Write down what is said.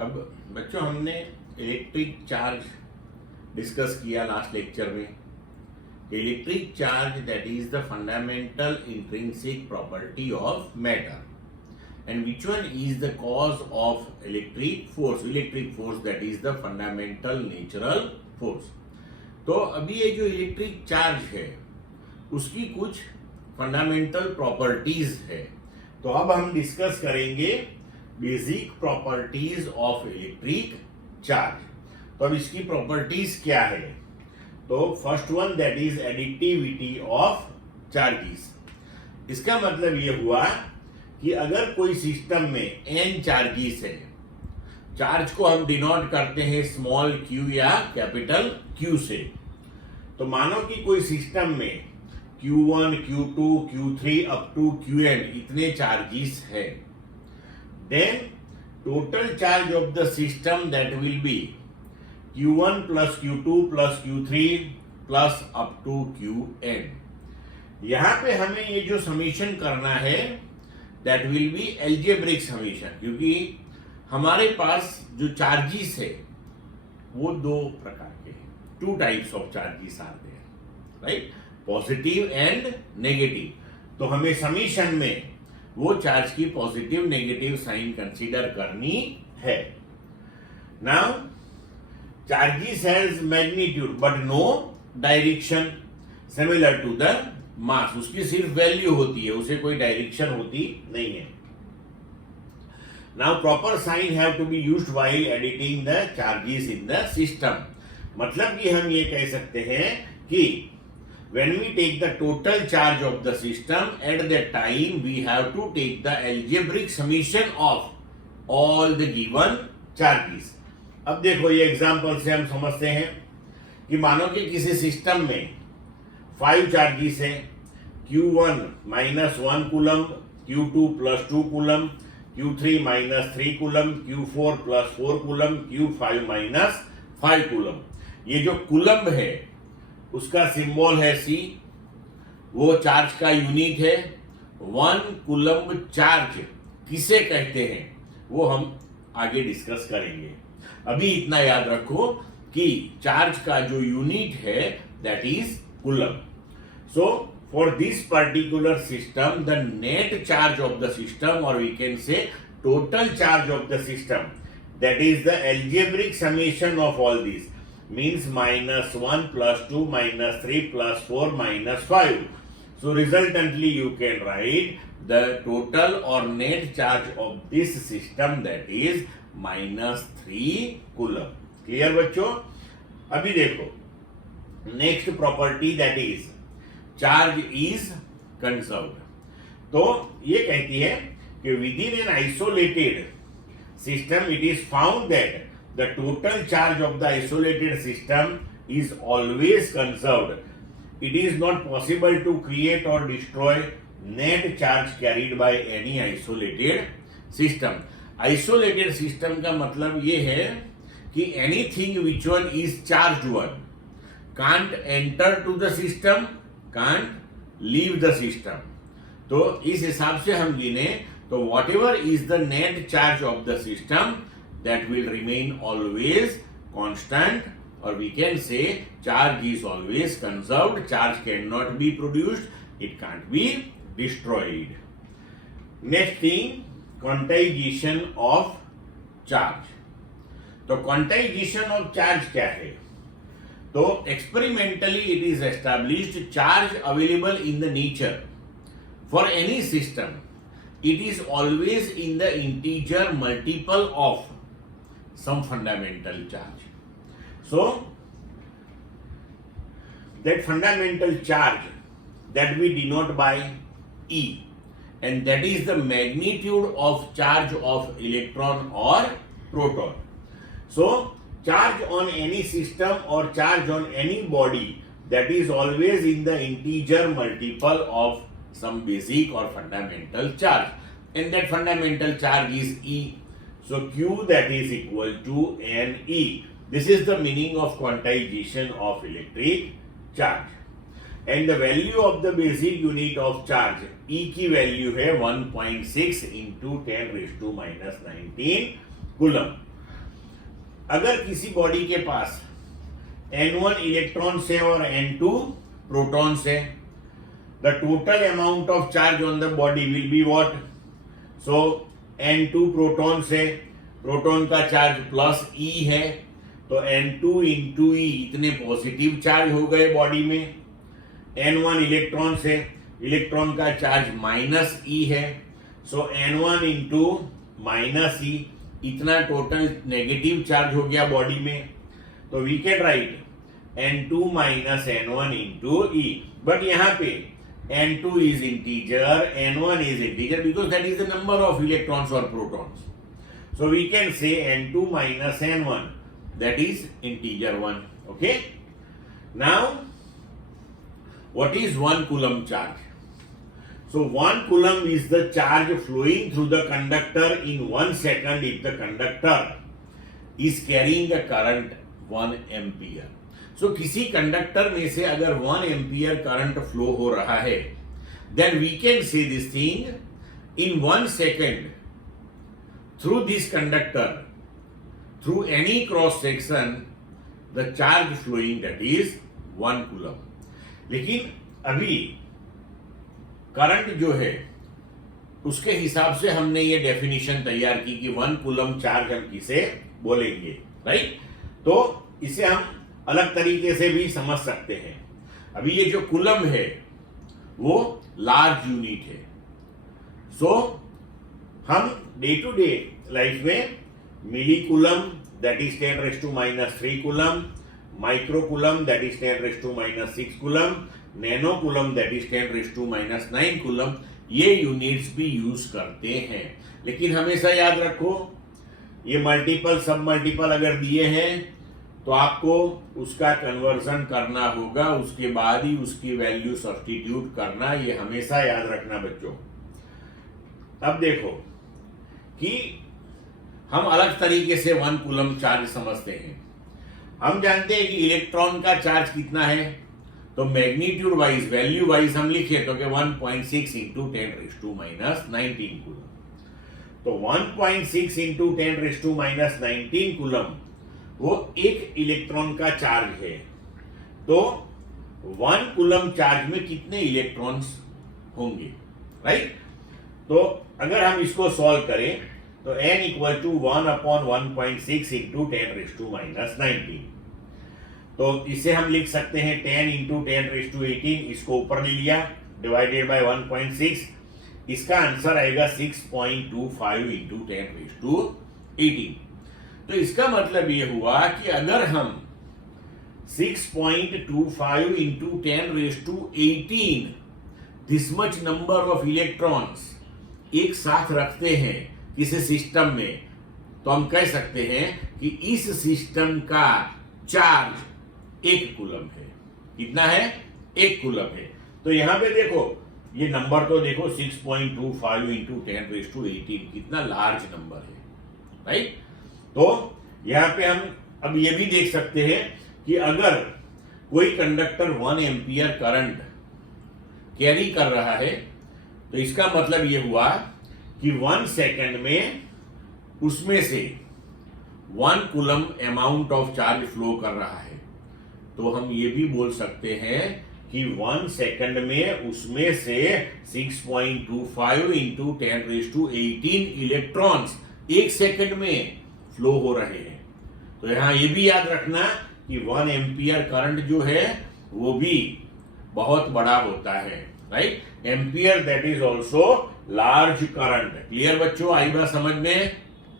अब बच्चों हमने इलेक्ट्रिक चार्ज डिस्कस किया लास्ट लेक्चर में। Electric charge that is the fundamental intrinsic property of matter and which one is the cause of electric force that is the fundamental natural force. तो अभी ये जो electric charge है उसकी कुछ fundamental properties है, तो अब हम डिस्कस करेंगे basic properties of electric charge. तो अब इसकी प्रॉपर्टीज क्या है? तो first one that is additivity of charges. इसका मतलब ये हुआ कि अगर कोई सिस्टम में n चार्जेस है, चार्ज को हम डिनोट करते हैं स्मॉल q या कैपिटल Q से। तो मानो कि कोई सिस्टम में Q1, Q2, Q3 up to Qn इतने चार्जेस है, then total charge of the system that will be Q1 plus Q2 plus Q3 plus up to Qn। यहां पे हमें ये जो समीशन करना है that will be algebraic summation, क्योंकि हमारे पास जो चार्जेस है वो दो प्रकार के हैं, टू टाइप्स ऑफ चार्जेस आते हैं, राइट, पॉजिटिव एंड नेगेटिव। तो हमें समीशन में वो चार्ज की पॉजिटिव नेगेटिव साइन कंसीडर करनी है। Now charges has magnitude but no direction similar to the mass. उसकी सिर्फ वैल्यू होती है, उसे कोई डायरेक्शन होती नहीं है। Now proper sign have to be used while editing the charges in the system. मतलब कि हम ये कह सकते हैं कि when we take the total charge of the system, at that time we have to take the algebraic summation of all the given charges। अब देखो ये एग्जांपल से हम समझते हैं कि मानो कि किसी सिस्टम में 5 चार्जेस हैं, Q1 minus 1 coulomb, Q2 plus 2 coulomb, Q3 minus 3 coulomb, Q4 plus 4 coulomb, Q5 minus 5 coulomb. ये जो कूलम है उसका सिंबल है C, वो चार्ज का यूनिट है। 1 कूलम्ब चार्ज किसे कहते हैं वो हम आगे डिस्कस करेंगे। अभी इतना याद रखो कि चार्ज का जो यूनिट है that is coulomb. So for this particular system the net charge of the system, और we can say total charge of the system, that is the algebraic summation of all these, means minus 1 plus 2 minus 3 plus 4 minus 5. So resultantly you can write the total or net charge of this system, that is minus 3 coulomb. Clear बच्चों? अभी देखो next property that is charge is conserved। तो ये कहती है कि within an isolated system it is found that the total charge of the isolated system is always conserved. It is not possible to create or destroy net charge carried by any isolated system। Isolated system का मतलब ये है कि anything which one is charged one can't enter to the system, can't leave the system। तो इस हिसाब से हम गिने तो whatever is the net charge of the system that will remain always constant, or we can say charge is always conserved, charge cannot be produced, it can't be destroyed। Next thing, quantization of charge। तो quantization of charge क्या है? तो experimentally it is established charge available in the nature for any system, it is always in the integer multiple of some fundamental charge। So that fundamental charge that we denote by E, and that is the magnitude of charge of electron or proton। So charge on any system or charge on any body that is always in the integer multiple of some basic or fundamental charge, and that fundamental charge is E। So Q that is equal to NE। This is the meaning of quantization of electric charge। And the value of the basic unit of charge, E की value है 1.6 into 10 raised to minus 19 coulomb. अगर किसी body के पास N1 electrons है और N2 protons है, the total amount of charge on the body will be what? So N2 protons है, proton का चार्ज प्लस E है, तो N2 इंटू E इतने पॉजिटिव चार्ज हो गए बॉडी में। N1 इलेक्ट्रॉन्स है, इलेक्ट्रॉन का चार्ज माइनस E है, so N1 into minus E इतना टोटल नेगेटिव चार्ज हो गया बॉडी में। तो we can write N2 minus N1 into E, but यहाँ पे N2 is integer, N1 is integer because that is the number of electrons और protons. So we can say N2 minus N1, that is integer 1. Okay. Now, what is 1 coulomb charge? So 1 coulomb is the charge flowing through the conductor in 1 second if the conductor is carrying the current 1 ampere. So किसी conductor में से अगर 1 ampere current flow हो रहा है, then we can say this thing in 1 second through this conductor, through any cross section, the charge flowing that is 1 coulomb. लेकिन अभी current जो है उसके हिसाब से हमने ये डेफिनेशन तैयार की कि 1 कूलम चार्ज हम किसे बोलेंगे, राइट? तो इसे हम अलग तरीके से भी समझ सकते हैं. अभी ये जो कूलम है वो लार्ज यूनिट है. सो हम डे टू डे लाइफ में milli coulomb that is 10⁻³ coulomb, micro coulomb that is 10⁻⁻6 coulomb, nano coulomb that is 10⁻⁹ coulomb, ये यूनिट्स भी यूज करते हैं. लेकिन हमेशा याद रखो ये मल्टीपल सब मल्टीपल अगर दिए हैं तो आपको उसका कन्वर्जन करना होगा, उसके बाद ही उसकी वैल्यू सब्स्टिट्यूट करना, ये हमेशा याद रखना बच्चों. अब देखो कि हम अलग तरीके से 1 कूलम चार्ज समझते हैं. हम जानते हैं कि इलेक्ट्रॉन का चार्ज कितना है, तो मैग्नीट्यूड वाइज वैल्यू वाइज हम लिखे तो कि 1.6 इंटू 10⁻⁻19 कूलम. तो 1.6 इंटू 10⁻⁻19 कूलम वो एक इलेक्ट्रॉन का चार्ज है. तो 1 कूलम चार्ज में कितने इलेक्ट्रॉन्स होंगे, राइट? तो अगर हम इसको सॉल्व करें तो n इक्वल टू 1/1.6 इंटू 10⁻⁻19. तो इसे हम लिख सकते हैं 10 इंटू 10⁻18, इसको ऊपर ले लिया, डिवाइडेड बाय 1.6. इसका आंसर आएगा 6.25 इंटू 10⁻18. तो इसका मतलब ये हुआ कि अगर हम 6.25 into 10⁻18 this much number of electrons एक साथ रखते हैं किसी सिस्टम में, तो हम कह सकते हैं कि इस सिस्टम का चार्ज 1 कूलम है. कितना है? 1 कूलम है. तो यहां पे देखो ये नंबर तो देखो 6.25 इंटू 10⁻18 कितना लार्ज नंबर है, राइट? तो यहां पे हम अब ये भी देख सकते हैं कि अगर कोई कंडक्टर 1 एम्पियर करंट कैरी कर रहा है तो इसका मतलब ये हुआ कि 1 सेकंड में उसमें से 1 coulomb amount of charge flow कर रहा है. तो हम ये भी बोल सकते हैं कि 1 सेकंड में उसमें से 6.25 इंटू 10⁻18 इलेक्ट्रॉन्स 1 सेकंड में फ्लो हो रहे हैं. तो यहां ये भी याद रखना कि 1 एम्पियर करंट जो है वो भी बहुत बड़ा होता है, right? Ampere that is also large current. Clear बच्चों? आई बात समझ में?